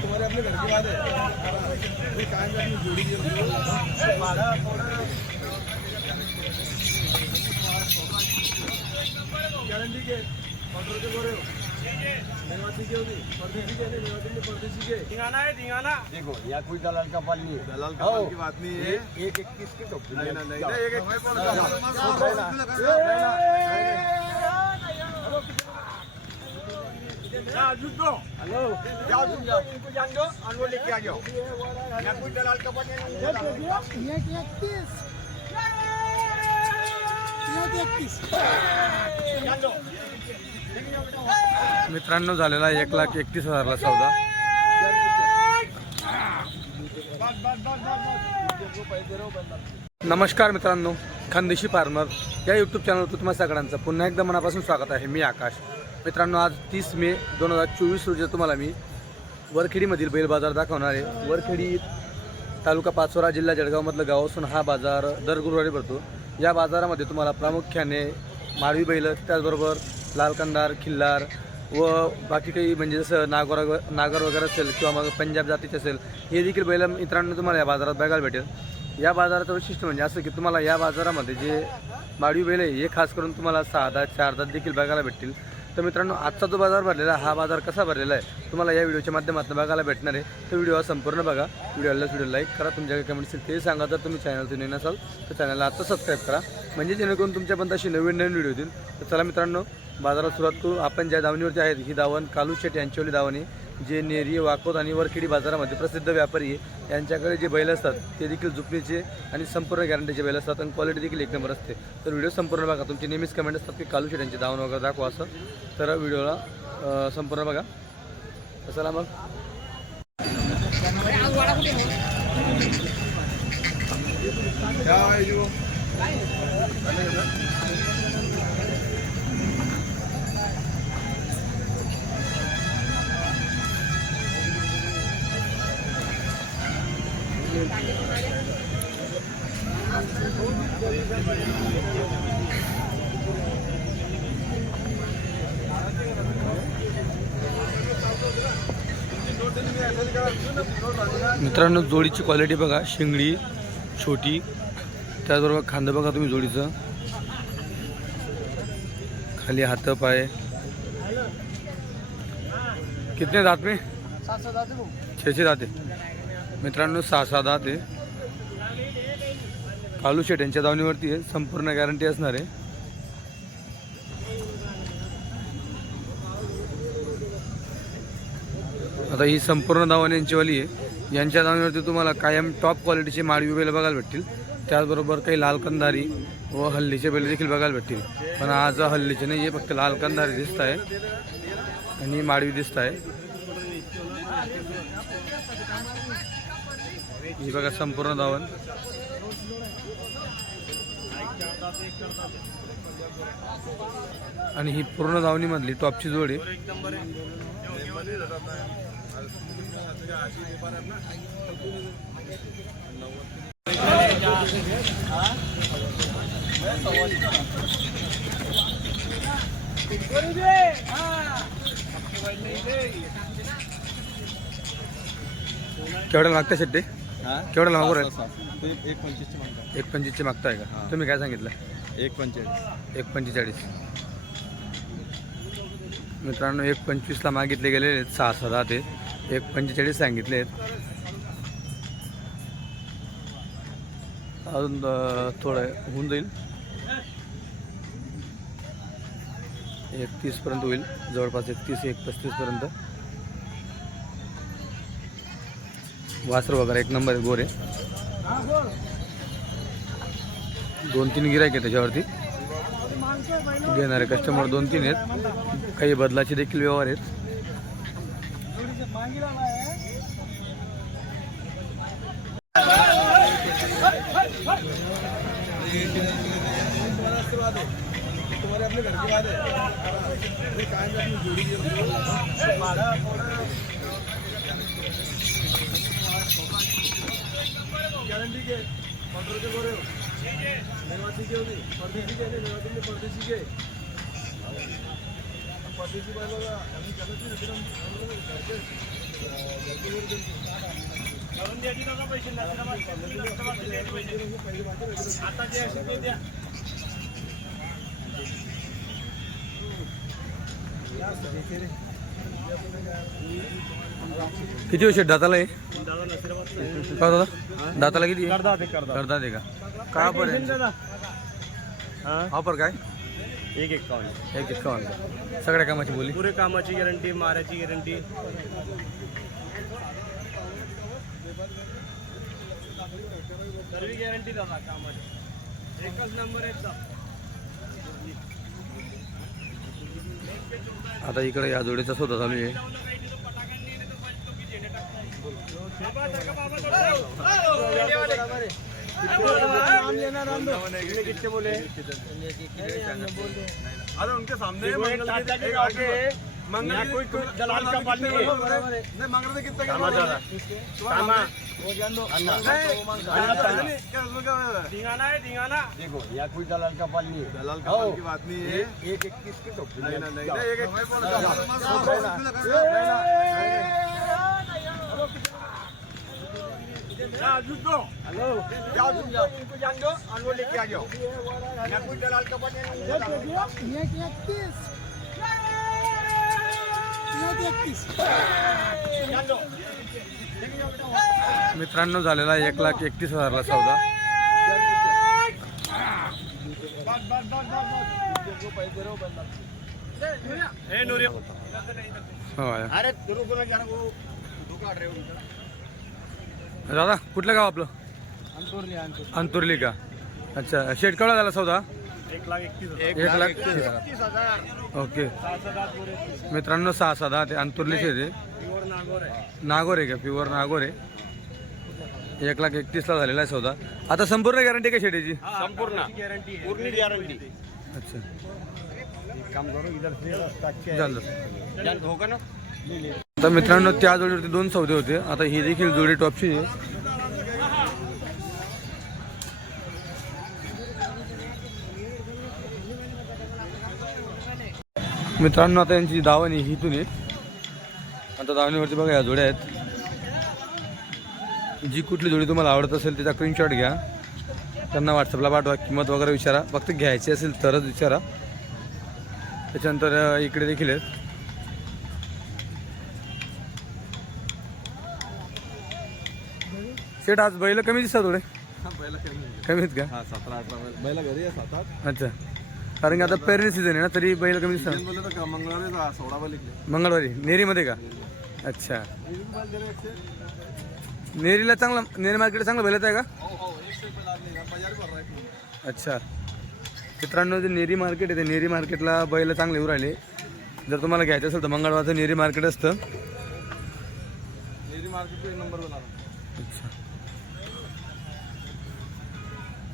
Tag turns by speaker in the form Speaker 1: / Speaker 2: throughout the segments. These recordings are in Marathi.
Speaker 1: तुम्हारे अपने घर की बात है ये कायम अपनी जोड़ी गारंटी के ऑर्डर के बोल रहे हो मेवाती की होगी परदेसी के नहीं मेवाती में परदेसी के
Speaker 2: धिंगाना है धिंगाना
Speaker 3: देखो यहाँ कोई दलाल का पाल नहीं है
Speaker 1: दलाल
Speaker 3: का माल
Speaker 1: की बात नहीं है
Speaker 3: एक इक्कीस की टोपी
Speaker 1: नहीं ना नहीं ना एक एक
Speaker 3: हेलो जाओ तुम जाओ इनको जान दो और वो लेके आ जाओ यहाँ कोई दलाल का पाल नहीं है
Speaker 4: मित्रांनो झालेला एक लाख एकतीस हजारला सौदा. नमस्कार मित्रांनो खानदेशी फार्मर या यूट्यूब चॅनलवर तुम्हा सगळ्यांचं पुन्हा एकदा मनापासून स्वागत आहे. मी आकाश. मित्रांनो आज तीस मे दोन हजार चोवीस रोजी तुम्हाला मी वरखेडीमधील बैल बाजार दाखवणार आहे. वरखेडी तालुका पाचोरा जिल्हा जळगावमधलं गाव असून हा बाजार दर गुरुवारी भरतो. या बाजारामध्ये तुम्हाला प्रामुख्याने माळवी बैल त्याचबरोबर लाल कंदार खिल्लार व बाकी काही म्हणजे जसं नागोर नागर वगैरे असेल किंवा मग पंजाब जातीचे असेल हे देखील बैल मित्रांनो तुम्हाला या बाजारात बघायला भेटेल. या बाजाराचं वैशिष्ट्य म्हणजे असं की तुम्हाला या बाजारामध्ये जे माडवी बैल आहे हे खास करून तुम्हाला सहा दात चार दात देखील बघायला भेटतील. तर मित्रांनो आजचा जो बाजार भरलेला आहे, हा बाजार कसा भरलेला आहे तुम्हाला या व्हिडिओच्या माध्यमातून बघायला भेटणार आहे. तर व्हिडिओ हा संपूर्ण बघा. व्हिडिओला व्हिडिओ लाईक करा. तुमच्या काही असतील ते सांगा. जर तुम्ही चॅनलतून नवीन असाल तर चॅनलला आता सबस्क्राईब करा. म्हणजे जेणेकरून तुमच्यापर्यंत अशी नवीन नवीन व्हिडिओ येतील. तर चला मित्रांनो बाजारात सुरुवात करू. आपण ज्या दावणीवरती आहेत ही दावण कालू शेट यांच्यावली दावणी जे नेरी वाकोद आणि वरखेडी बाजारामध्ये प्रसिद्ध व्यापारी आहे यांच्याकडे जे बैल असतात ते देखील जुपणीचे आणि संपूर्ण गॅरंटीचे बैल असतात आणि क्वालिटी देखील एक नंबर असते. तर व्हिडिओ संपूर्ण बघा. तुमची नेहमीच कमेंट असतात की कालू शेट्यांचे दावण वगैरे दाखवा असं. तर व्हिडिओला संपूर्ण बघा. चला मग.
Speaker 1: क्या
Speaker 4: मित्रांनो जोडीची क्वालिटी बघा. शिंगडी छोटी. त्याचबरोबर खांदं बघा तुम्ही जोडीचं. खाली हात पाय. कितने दात में? छे छे दात मित्रांनो सहा सहा दहा आहे. कालू शेट यांच्या दावणीवरती आहे. संपूर्ण गॅरंटी असणार आहे. आता ही संपूर्ण दावण यांचीवाली आहे. यांच्या दावणीवरती तुम्हाला कायम टॉप क्वालिटीचे माळवी बैल बघायला भेटतील. त्याचबरोबर काही लाल कंधारी व हल्लीचे बैल देखील बघायला भेटतील. पण आज हल्लीचे नाही आहे फक्त लाल कंधारी दिसत आहे आणि माळवी दिसत आहे ही बघा संपूर्ण धावण. आणि ही पूर्ण धावणीमधली टॉपची जोडी. केवढ्या केवढ्याला शेट्टी शेट्टे? केवढ्याला मागू राहील
Speaker 1: एक पंचवीसची म्हणतात
Speaker 4: एक पंचवीसचे मागताय का. तुम्ही काय सांगितलं?
Speaker 1: एक पंचेचाळीस.
Speaker 4: एक पंचेचाळीस. मित्रांनो एक पंचवीसला मागितले गेलेले आहेत. सहा सहा दहा ते. एक पंचेचाळीस सांगितले आहेत. अजून अं, थोडं होऊन जाईल. एकतीसपर्यंत होईल. जवळपास एकतीस एक पस्तीसपर्यंत. वासर वगैरे एक नंबर आहे गोरे. दोन तीन गिरायक आहे त्याच्यावरती. घेणारे कस्टमर दोन तीन आहेत. काही बदलाचे देखील व्यवहार आहेत.
Speaker 1: तुम्हारे अपने घर की बात है ये कायम अपनी जोड़ी गारंटी के ऑर्डर के बोल रहे हो मेवाती की होगी परदेसी के नहीं मेवाती में परदेसी के परदेशी
Speaker 4: किती वर्ष दाताला आहे? का दादा? दाताला किती आहे?
Speaker 3: करदा ते करदा.
Speaker 4: आहे का? का पर्यंत ऑफर काय?
Speaker 3: एक एक काउंट
Speaker 4: एक सगळ्या कामाची बोली?
Speaker 3: पुरे कामाची गॅरंटी मारायची गॅरंटी. सर्व गॅरंटी दादा कामाची. एकच नंबर एकदम
Speaker 4: आता इकडे या जोडीचा स्वतः चालू आहे.
Speaker 1: अरे उनके सामने मंगल
Speaker 3: कोई दलाल का पाल नहीं है
Speaker 1: नहीं मंगल के कितने
Speaker 3: कामा दादा कामा
Speaker 1: क्या उसमें क्या है?
Speaker 3: दिंगाना है दिंगाना देखो यहाँ कोई दलाल का पाल नहीं है
Speaker 1: दलाल का पाल की बात नहीं है
Speaker 3: एक एक किस की तो
Speaker 1: नहीं नहीं एक पे बोल
Speaker 3: हेलो जाओ तुम जाओ इनको जान दो और वो लेके आ जाओ यहाँ कोई दलाल का पाल नहीं है जान दो
Speaker 4: मित्रांनो झालेला एक लाख एकतीस हजारला
Speaker 3: चौदा
Speaker 4: हो,
Speaker 3: अरे रुको ना जरा वो धोखा काट रहे हो उनका
Speaker 4: दादा कुठलं गाव आपलं?
Speaker 3: अंतुरली अंतुर
Speaker 4: अंतुर्ली का? अच्छा शेट केवढा झाला सौदा?
Speaker 3: एक लाख एकतीस
Speaker 4: एक लाख
Speaker 3: एकतीस हजार.
Speaker 4: ओके. मित्रांनो सहा सहा दहा ते अंतुर्ली शेत आहे.
Speaker 3: नागोर आहे.
Speaker 4: नागोर आहे का? प्युअर नागोर आहे. एक लाख एकतीसला झालेला आहे सौदा. आता संपूर्ण गॅरंटी का शेटीची
Speaker 3: संपूर्ण. गॅरंटी पूर्ण गॅरंटी
Speaker 4: अच्छा.
Speaker 3: काम करो इधर
Speaker 4: झालं
Speaker 3: जान होगा ना?
Speaker 4: आता मित्रांनो त्या जोडीवरती दोन सौदे होते. आता ही देखील जोडी टॉपची आहे. मित्रांनो आता यांची दावणी हिथून आहे आता दावणीवरती बघा या जोड्या आहेत. जी कुठली जोडी तुम्हाला आवडत असेल त्याचा स्क्रीनशॉट घ्या. त्यांना व्हॉट्सअपला पाठवा किंमत वगैरे विचारा. फक्त घ्यायची असेल तरच विचारा. त्याच्यानंतर इकडे देखील आहेत. शेट आज बैल कमी दिसतात थोडे.
Speaker 1: बैला कमी
Speaker 4: आहेत का?
Speaker 1: हा सतरा अठरा बैल. बैला घरी आहे सात आठ.
Speaker 4: अच्छा. कारण की आता पेरणी सीझन आहे ना तरी बैल कमी दिसतात.
Speaker 1: तीन बोलले तर का मंगळवारी जा, सोळा बैल इकडे.
Speaker 4: मंगळवारी? नेरीमध्ये का? अच्छा. नेरीला चांगला नेरी मार्केट चांगलं बैल आहे का?
Speaker 1: हो हो
Speaker 4: अच्छा. मित्रांनो जे नेरी मार्केट आहे ते नेरी मार्केटला बैल चांगले येऊ राहिले. जर तुम्हाला घ्यायचं असेल तर मंगळवारचं नेरी मार्केट असतं.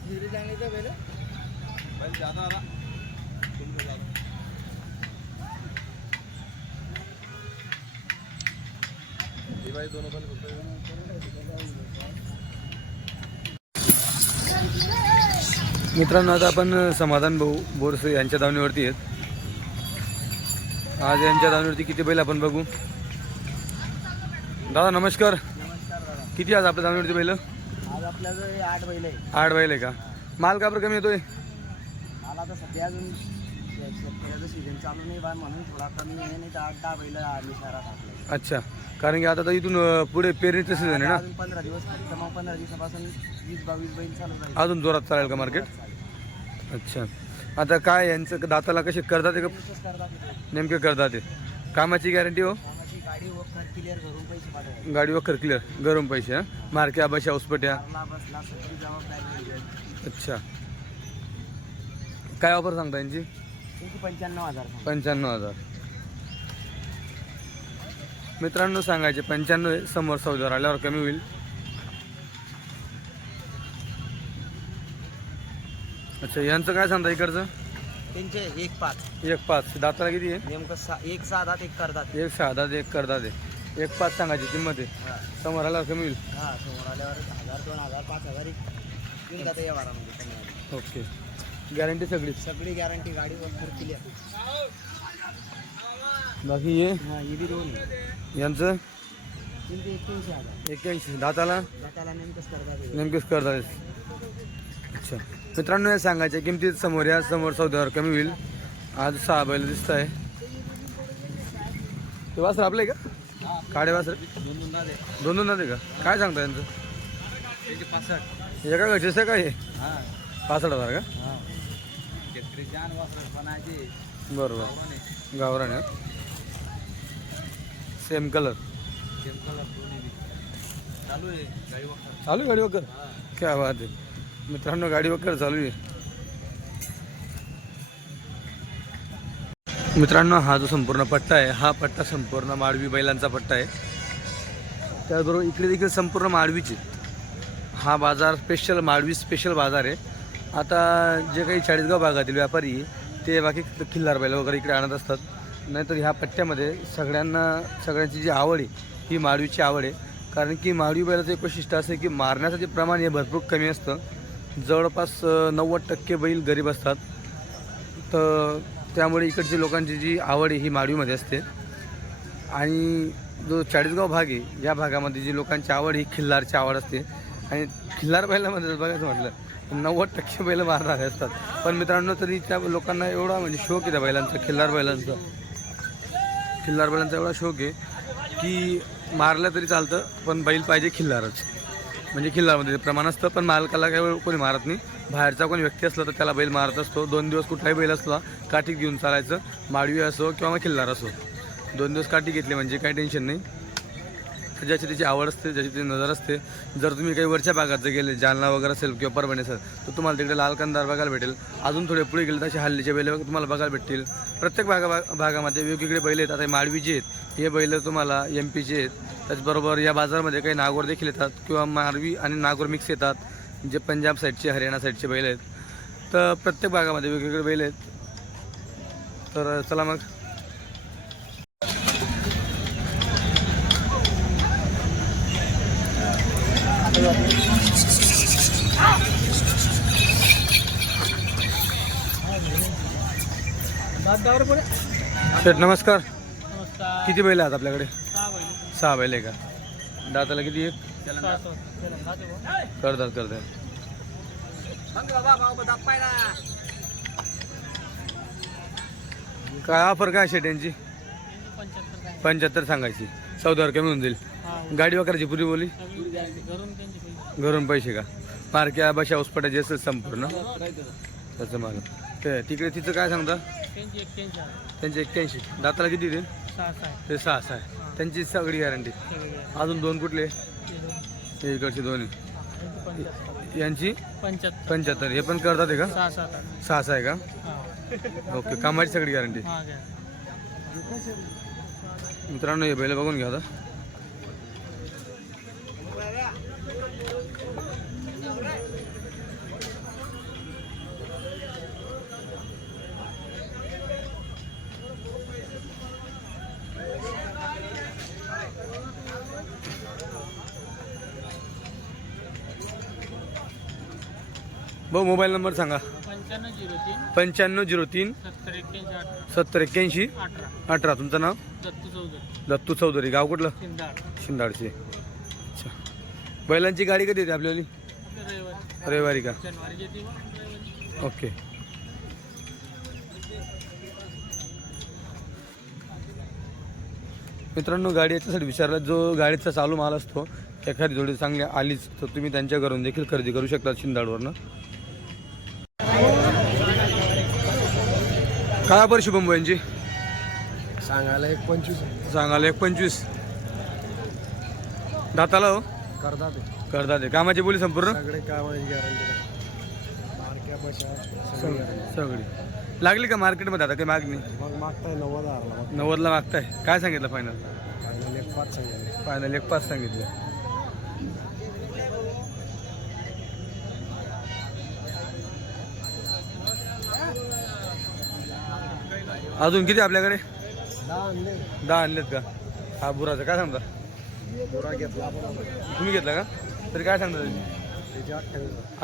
Speaker 1: मेरी मार्केट को ज्यादा आ रहा तुमको ज्यादा ये भाई दोनों हैं
Speaker 4: मित्रांनो आता आपण समाधान भाऊ बोरसे यांच्या दावणीवरती आहेत. आज यांच्या दावणीवरती किती बैल आपण बघू? दादा नमस्कार.
Speaker 3: नमस्कार दादा.
Speaker 4: किती आज आपल्या दावणीवरती बैल?
Speaker 3: आपल्याकडे आठ बैल आहे.
Speaker 4: आठ बैल आहे का? माल का बरं कमी येतोय
Speaker 3: मला तर सध्या अजून शेतकऱ्याचं सीझन चालू नाही बा म्हणून थोडा कमी आहे नाही तर आठ दहा बैल आम्ही शहरात आपल्या
Speaker 4: अच्छा. कारण की आता तर इथून अं, पुढे पेरणीचं सीझन आहे ना?
Speaker 3: अजून पंधरा दिवस फक्त मग पंधरा दिवसापासून वीस बावीस बैल चालू राहील.
Speaker 4: अजून जोरात चालेल का मार्केट अच्छा. आता काय यांचं दाताला कसे करतात का
Speaker 3: करतात.
Speaker 4: नेमके करतात कामाची गॅरंटी हो?
Speaker 3: क्लिअर करून पैसे पाठवायचे
Speaker 4: गाडी वखर क्लिअर गरम पैसे हां? मारक्या बशा उसपट्या
Speaker 3: कारला बसला सगळी जबाबदारी घ्यायची.
Speaker 4: अच्छा. काय ऑफर सांगता यांची?
Speaker 3: त्यांची पंच्याण्णव हजार. सांगा.
Speaker 4: पंच्याण्णव हजार मित्रांनो सांगायचे पंच्याण्णव समोर सौदावर आल्यावर कमी होईल. अच्छा यांचं काय सांगता इकडचं?
Speaker 3: त्यांचे एक पाच.
Speaker 4: एक पाच. दाताला किती आहे?
Speaker 3: नेमकं सा एक सहा दात एक करतात
Speaker 4: एक सहा दात एक करतात आहे. एक पाच सांगायची किंमत आहे.
Speaker 3: हा.
Speaker 4: समोर आल्यावर कमी होईल.
Speaker 3: हा समोर आल्यावर हजार दोन हजार पाच हजार एक येऊन जातं या वारामध्ये कमी होईल.
Speaker 4: ओके. गॅरंटी सगळी.
Speaker 3: सगळी गॅरंटी गाडीवर फुल क्लिअर
Speaker 4: बाकी हे?
Speaker 3: हा ही बी दोन
Speaker 4: यांचं?
Speaker 3: एक्क्याऐंशी हजार.
Speaker 4: एक्क्याऐंशी दाताला?
Speaker 3: दाताला नेमकंच करतात
Speaker 4: नेमकेच करतात. अच्छा. मित्रांनो या सांगायच्या किमतीत समोर या समोर सौद्यावर कमी होईल. आज सहा बैल दिसत आहे ते वासर आपलं आहे का? काडे वासर
Speaker 3: दोन दोन दादे
Speaker 4: दोन दोन का? काय सांगता यांचं?
Speaker 3: त्याचे पासष्ट
Speaker 4: एका घरचेच आहे का हे
Speaker 3: हा
Speaker 4: पासष्ट हजार का?
Speaker 3: हा शेतकरी जान वासर बनायचे
Speaker 4: बरोबर. गावरान आहे. सेम कलर
Speaker 3: सेम कलर दोन्ही बी चालू आहे गाडी वापर
Speaker 4: चालू आहे गाडी वकर काय बात आहे. मित्रांनो गाडी वगैरे चालू आहे. मित्रांनो हा जो संपूर्ण पट्टा आहे हा पट्टा संपूर्ण माळवी बैलांचा पट्टा आहे. त्याचबरोबर इकडे देखील संपूर्ण माळवीचे. हा बाजार स्पेशल माळवी स्पेशल बाजार आहे. आता जे काही चाळीसगाव भागातील व्यापारी ते बाकी खिल्लार बैल वगैरे इकडे आणत असतात. नाहीतर ह्या पट्ट्यामध्ये सगळ्यांना सगळ्यांची जी आवड आहे ही माळवीची आवड आहे. कारण की माळवी बैलाचं एक वैशिष्ट्य असं की मारण्याचं जे प्रमाण हे भरपूर कमी असतं. जवळपास नव्वद टक्के बैल गरीब असतात. तर त्यामुळे इकडची लोकांची जी आवड ही माडवीमध्ये असते. आणि जो चाळीसगाव भाग आहे या भागामध्ये जी लोकांची आवड ही खिल्लारची आवड असते. आणि खिल्लार बैलामध्ये म्हणजे बघायचं म्हटलं नव्वद टक्के बैल मारणारे असतात. पण मित्रांनो तरी त्या लोकांना एवढा म्हणजे शौक आहे त्या बैलांचा खिल्लार बैलांचा. खिल्लार बैलांचा एवढा शौक आहे की मारलं तरी चालतं पण बैल पाहिजे खिल्लारच. म्हणजे खिल्लामध्ये. प्रमाण असतं पण मालकाला काही कोणी मारत नाही. बाहेरचा कोणी व्यक्ती असला तर त्याला बैल मारत असतो. दोन दिवस कुठलाही बैल असला काठी घेऊन चालायचं. माडवी असो किंवा मग खिल्लार असो. दोन दिवस काठी घेतली म्हणजे काही टेन्शन नाही. ज्याची त्याची आवड असते ज्याची त्याची नजर असते. जर तुम्ही काही वरच्या भागात जर गेले जालना वगैरे असेल किंवा परभणी असेल तर तुम्हाला तिकडे लाल कंदार बघायला भेटेल. अजून थोडे पुढे गेले तसे हल्लीचे बैल तुम्हाला बघायला भेटतील. प्रत्येक भागा भागामध्ये वेगवेगळे बैल आहेत. आता माळवीचे आहेत हे बैल तुम्हाला एम पीचे आहेत. त्याचबरोबर या बाजारामध्ये काही नागोर देखील येतात किंवा मारवी आणि नागोर मिक्स येतात जे पंजाब साईडचे हरियाणा साईडचे बैल आहेत. तर प्रत्येक भागामध्ये वेगवेगळे बैल आहेत. तर चला मग. शेठ नमस्कार.
Speaker 3: नमस्कार.
Speaker 4: किती बैल आहेत आपल्याकडे?
Speaker 3: सहा बैल
Speaker 4: आहे का? दाताला किती एक करतात करतात. काय ऑफर काय शेट यांची पंच्याहत्तर सांगायची. चौदावर कमी होऊन जाईल गाडी वगैरेची पुरी बोली? घरून पैसे का? मार्क्या बशा उसपटाची असेल संपूर्ण. त्याचं माल ते तिकडे तिचं काय सांगता? त्यांची एक्क्याऐंशी. दाताला किती देईल? ते सहा सहा आहे. त्यांची सगळी गॅरंटी अजून दोन कुठले? हे इकडचे दोन्ही यांची?
Speaker 3: पंच्याहत्तर.
Speaker 4: पंच्याहत्तर. हे पण करतात आहे का?
Speaker 3: सहा
Speaker 4: सहा आहे का? ओके कामाची सगळी गॅरंटी
Speaker 3: हा
Speaker 4: मित्रांनो हे बैल बघून घ्या आता. भाऊ मोबाईल नंबर सांगा.
Speaker 3: पंच्याण्णव झिरो तीन
Speaker 4: पंच्याण्णव झिरो तीन
Speaker 3: सत्तर एक्क्याऐंशी अठरा.
Speaker 4: सत्तर एक्क्याऐंशी
Speaker 3: अठरा.
Speaker 4: अठरा. तुमचं नाव?
Speaker 3: दत्तू चौधरी.
Speaker 4: दत्तू चौधरी. गाव कुठलं?
Speaker 3: शिंदाड.
Speaker 4: शिंदाडचे. अच्छा. बैलांची गाडी कधी येते आपल्याला?
Speaker 3: रविवारी.
Speaker 4: रविवारी का?
Speaker 3: शनिवारी येते मग रविवारी
Speaker 4: ओके. मित्रांनो गाडी याच्यासाठी विचारला जो गाडीचा चालू माल असतो एखादी जोडी चांगली आलीच तर तुम्ही त्यांच्या घरून देखील खरेदी करू शकता शिंदाडवरनं. काय बरं शुभम यांची?
Speaker 3: सांगायला एक पंचवीस
Speaker 4: सांगायला एक पंचवीस. दाताला हो?
Speaker 3: करतात
Speaker 4: करतात ते. कामाची बोली संपूर्ण?
Speaker 3: सगळे कामाची गॅरंटी
Speaker 4: सगळी लागली का मार्केटमध्ये आता काही मागणी?
Speaker 3: मग मागताय नव्वद
Speaker 4: नव्वदला मागताय. काय सांगितलं फायनल
Speaker 3: फायनल एक पाच सांगितलं.
Speaker 4: फायनल एक पाच सांगितलं. अजून किती आपल्याकडे?
Speaker 3: दहा आणले.
Speaker 4: दहा आणलेत का? हा बुराचा. काय सांगता?
Speaker 3: बुरा घेतला
Speaker 4: तुम्ही घेतला का? तरी काय सांगता
Speaker 1: त्याचे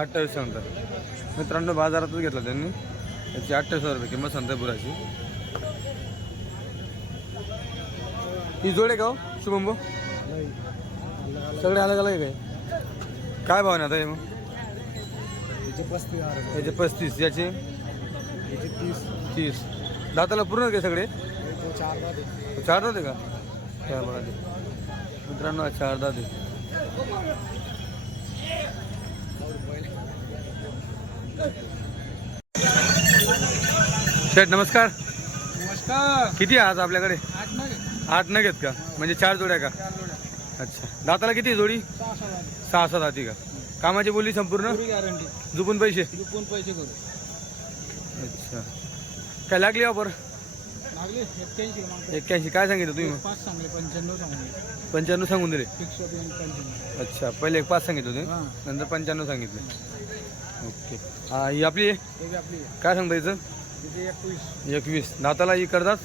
Speaker 1: अठ्ठावीस
Speaker 4: सांगतात. मित्रांनो बाजारातच घेतला त्यांनी. याची अठ्ठावीस हजार रुपये किंमत सांगताय बुराची. ही जोड आहे का हो शुभम भाऊ? सगळे अलग अलग आहे काय? काय भाव आहे आता हे मग?
Speaker 1: त्याचे पस्तीस
Speaker 4: याचे पस्तीस याचे?
Speaker 1: त्याचे तीस.
Speaker 4: तीस. दाताला पूर्ण काय सगळे?
Speaker 1: चार
Speaker 4: चार दाते का? ते. मित्रांनो चार दाते शेठ नमस्कार.
Speaker 1: नमस्कार.
Speaker 4: किती आज आपल्याकडे?
Speaker 1: आठ नऊ
Speaker 4: आठ न घेत का? म्हणजे चार जोड्या का?
Speaker 1: चार
Speaker 4: अच्छा. दाताला किती जोडी?
Speaker 1: सहा सहा
Speaker 4: दाती का? कामाची बोली संपूर्ण?
Speaker 1: पुरी गॅरंटी
Speaker 4: झुपून पैसे?
Speaker 1: दुपून पैसे करू.
Speaker 4: अच्छा. काय लागली
Speaker 1: लागले एक्क्याऐंशी
Speaker 4: काय सांगितलं तुम्ही? मग
Speaker 1: पाच चांगले पंच्याण्णव
Speaker 4: सांगून दिले.
Speaker 1: पंच्याण्णव.
Speaker 4: अच्छा पहिले एक पाच सांगितलं होते.
Speaker 1: हां.
Speaker 4: नंतर पंच्याण्णव सांगितले. ओके. हा ही आपली? आहे
Speaker 1: ते बी आपली.
Speaker 4: काय सांगता
Speaker 1: तिथे एकवीस.
Speaker 4: एकवीस. दाताला ही करतात?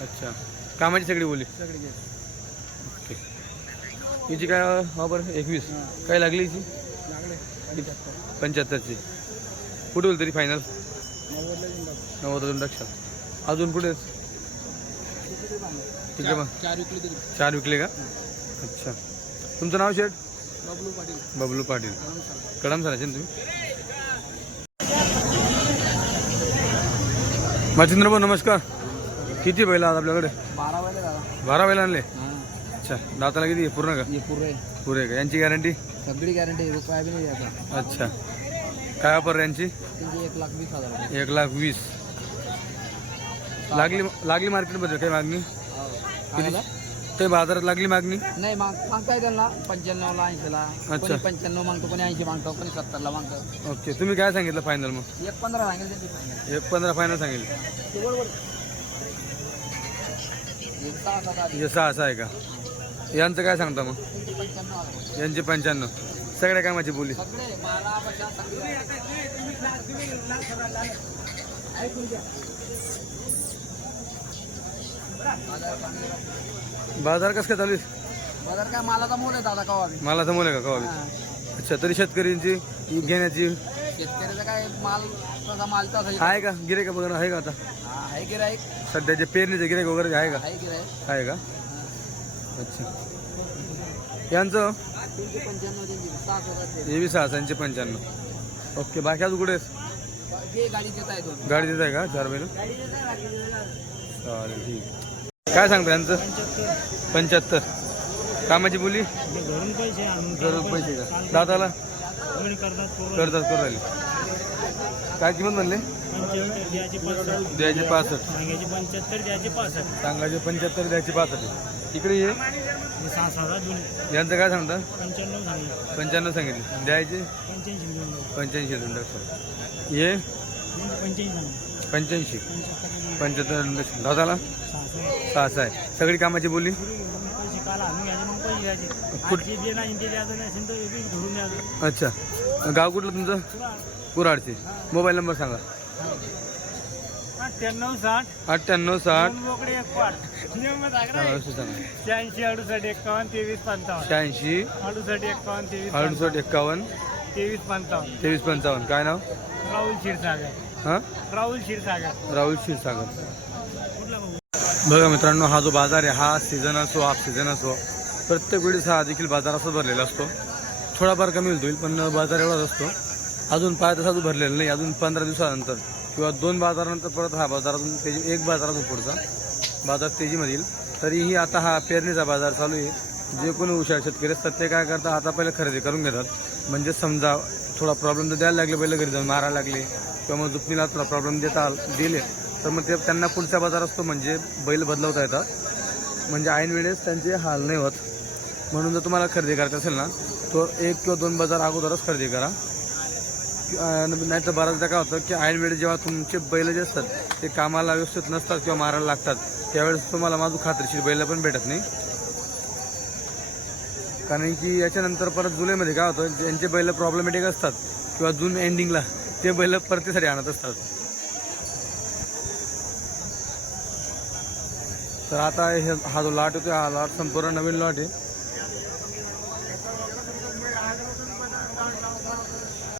Speaker 4: अच्छा. कामाची सगळी बोली?
Speaker 1: सगळे घे.
Speaker 4: ओके. हिची काय वापर एकवीस.
Speaker 1: हां.
Speaker 4: काय लागली हिची?
Speaker 1: लागले.
Speaker 4: पंच्याहत्तरची. कुठे होईल तरी फायनल. नव्वद अजून लक्षात. अजून कुठे
Speaker 1: बांधले?
Speaker 4: तिकडे मग
Speaker 1: चार- विकले
Speaker 4: का? अच्छा. तुमचं नाव शेठ?
Speaker 1: बबलू पाटील.
Speaker 4: बबलू पाटील. कडम झाला ना तुम्ही? मच्छिंद्र भाऊ नमस्कार. किती बैल आज आपल्याकडे?
Speaker 1: बारा दादा.
Speaker 4: बारा बैल आणले? अच्छा. दाताला किती? आहे? पूर्ण का?
Speaker 1: हे पुरे
Speaker 4: का? यांची गॅरंटी
Speaker 1: सगळी गॅरंटी रुपया बी नाही द्यायचा.
Speaker 4: अच्छा. काय वापर यांची?
Speaker 1: एक लाख वीस हजार.
Speaker 4: एक लाख वीस. लागली लागली मार्केटमध्ये काही मागणी?
Speaker 1: काय झालं?
Speaker 4: काही बाजारात लागली मागणी?
Speaker 1: नाही माग मागताय त्यांना. पंच्याण्णवला ऐंशीला
Speaker 4: अच्छा.
Speaker 1: पंच्याण्णव मागतो कोणी ऐंशी मागतो कोणी सत्तरला मागतो.
Speaker 4: ओके. तुम्ही काय सांगितलं फायनल मग?
Speaker 1: एक पंधरा सांगेल.
Speaker 4: एक पंधरा फायनल सांगितलं
Speaker 1: ते बरोबर सहा
Speaker 4: हे असं आहे का? यांचं काय सांगता मग. यांचे पंच्याण्णव. सगळ्या कामाची बोली.
Speaker 1: बाजार
Speaker 4: कसं काय चालू?
Speaker 1: बाजार काय मालाचा मोल आहे दादा कवा बी.
Speaker 4: मला आहे का कवा. अच्छा तरी शेतकऱ्यांची घेण्याची.
Speaker 1: शेतकऱ्याचा काय माल तसा माल तसा
Speaker 4: आहे का? गिरे का बघा आहे का आता?
Speaker 1: आहे गिराईक
Speaker 4: सध्याचे पेरणीचे गिरे वगैरे आहे का?
Speaker 1: आहे
Speaker 4: का? अच्छा. यांचं? हे बी सहाशे पंच्याण्णव. ओके बाकी अजून कुठे?
Speaker 1: हे गाडी देत आहे
Speaker 4: का? चार महिने. चालेल ठीक काय सांगता यांचं? पंच्याहत्तर. कामाची बोली?
Speaker 1: घरून पैसे
Speaker 4: का? दादाला?
Speaker 1: करतात
Speaker 4: करू राहिले. काय किंमत म्हणले?
Speaker 1: पंच्याहत्तर द्यायचे पासष्ट. सांगायचे पंच्याहत्तर द्यायचे पासष्ट.
Speaker 4: सांगायचे पंच्याहत्तर द्यायचे पासष्ट. इकडे ये.
Speaker 1: हे
Speaker 4: यांचं काय सांगता?
Speaker 1: पंच्याण्णव सांगितले.
Speaker 4: पंच्याण्णव सांगितले. द्यायचे?
Speaker 1: पंच्याऐंशी
Speaker 4: दोन लक्षात ये
Speaker 1: पंच्याऐंशी पंच्याहत्तर
Speaker 4: पंच्याहत्तर लक्ष दादाला
Speaker 1: सहा सहा
Speaker 4: आहे. सगळी कामाची बोली? अच्छा. गाव कुठलं तुमचं? कुराडचे मोबाईल नंबर सांगा.
Speaker 1: अठ्ठ्याण्णव साठ.
Speaker 4: अठ्ठ्याण्णव साठ.
Speaker 1: एक पाठ शहाऐंशी अडुसष्ट एक्कावन्न तेवीस पंचावन्न.
Speaker 4: शहाऐंशी.
Speaker 1: अडुसष्ट एक्कावन्न तेवीस
Speaker 4: अडुसष्ट एक्कावन्न.
Speaker 1: तेवीस पंचावन्न.
Speaker 4: तेवीस पंचावन्न. काय नाव?
Speaker 1: राहुल क्षीरसागर.
Speaker 4: हां?
Speaker 1: राहुल क्षीरसागर.
Speaker 4: राहुल क्षीरसागर. बघा मित्रांनो हा जो बाजार आहे हा सीझन असो हाफ सीझन असो प्रत्येक वेळेस हा देखील बाजार असा भरलेला असतो. थोडाफार कमी होईल पण बाजार एवढाच असतो. अजून पाच तास भरलेला नाही अजून पंधरा दिवसानंतर. किंवा दोन बाजारानंतर परत हा बाजार अजून तेजी एक बाजार अजून पुढचा बाजार तेजीमधील तरीही आता हा पेरणीचा बाजार चालू आहे. जे कोणी हुशार शेतकरी असतात ते काय करतात आता पहिले खरेदी करून घेतात. म्हणजे समजा थोडा प्रॉब्लेम तर द्यायला लागले पहिले घरी जाऊन मारायला लागले किंवा मग जुपणीला थोडा प्रॉब्लेम देता दिले तर मग ते त्यांना पुढचा बाजार असतो. म्हणजे बैल बदलवता येतात. म्हणजे ऐन वेळेस त्यांचे हाल नाही होत. म्हणून जर तुम्हाला खरेदी करायचं असेल ना तो एक किंवा दोन बाजार अगोदरच खरेदी करा. नाही तर बऱ्याचदा काय होतं की ऐन जेव्हा तुमचे बैल जे असतात ते कामाला व्यवस्थित नसतात किंवा मारायला लागतात त्यावेळेस तुम्हाला माझं खात्रीशीर बैल पण भेटत नाही. कारण की याच्यानंतर परत जुलैमध्ये काय होतं ज्यांचे बैल प्रॉब्लेमॅटिक असतात किंवा जून एंडिंगला ते बैल परतीसाठी आणत असतात. तर आता हे हा जो लाट होतो हा लाट संपूर्ण नवीन लॉट आहे.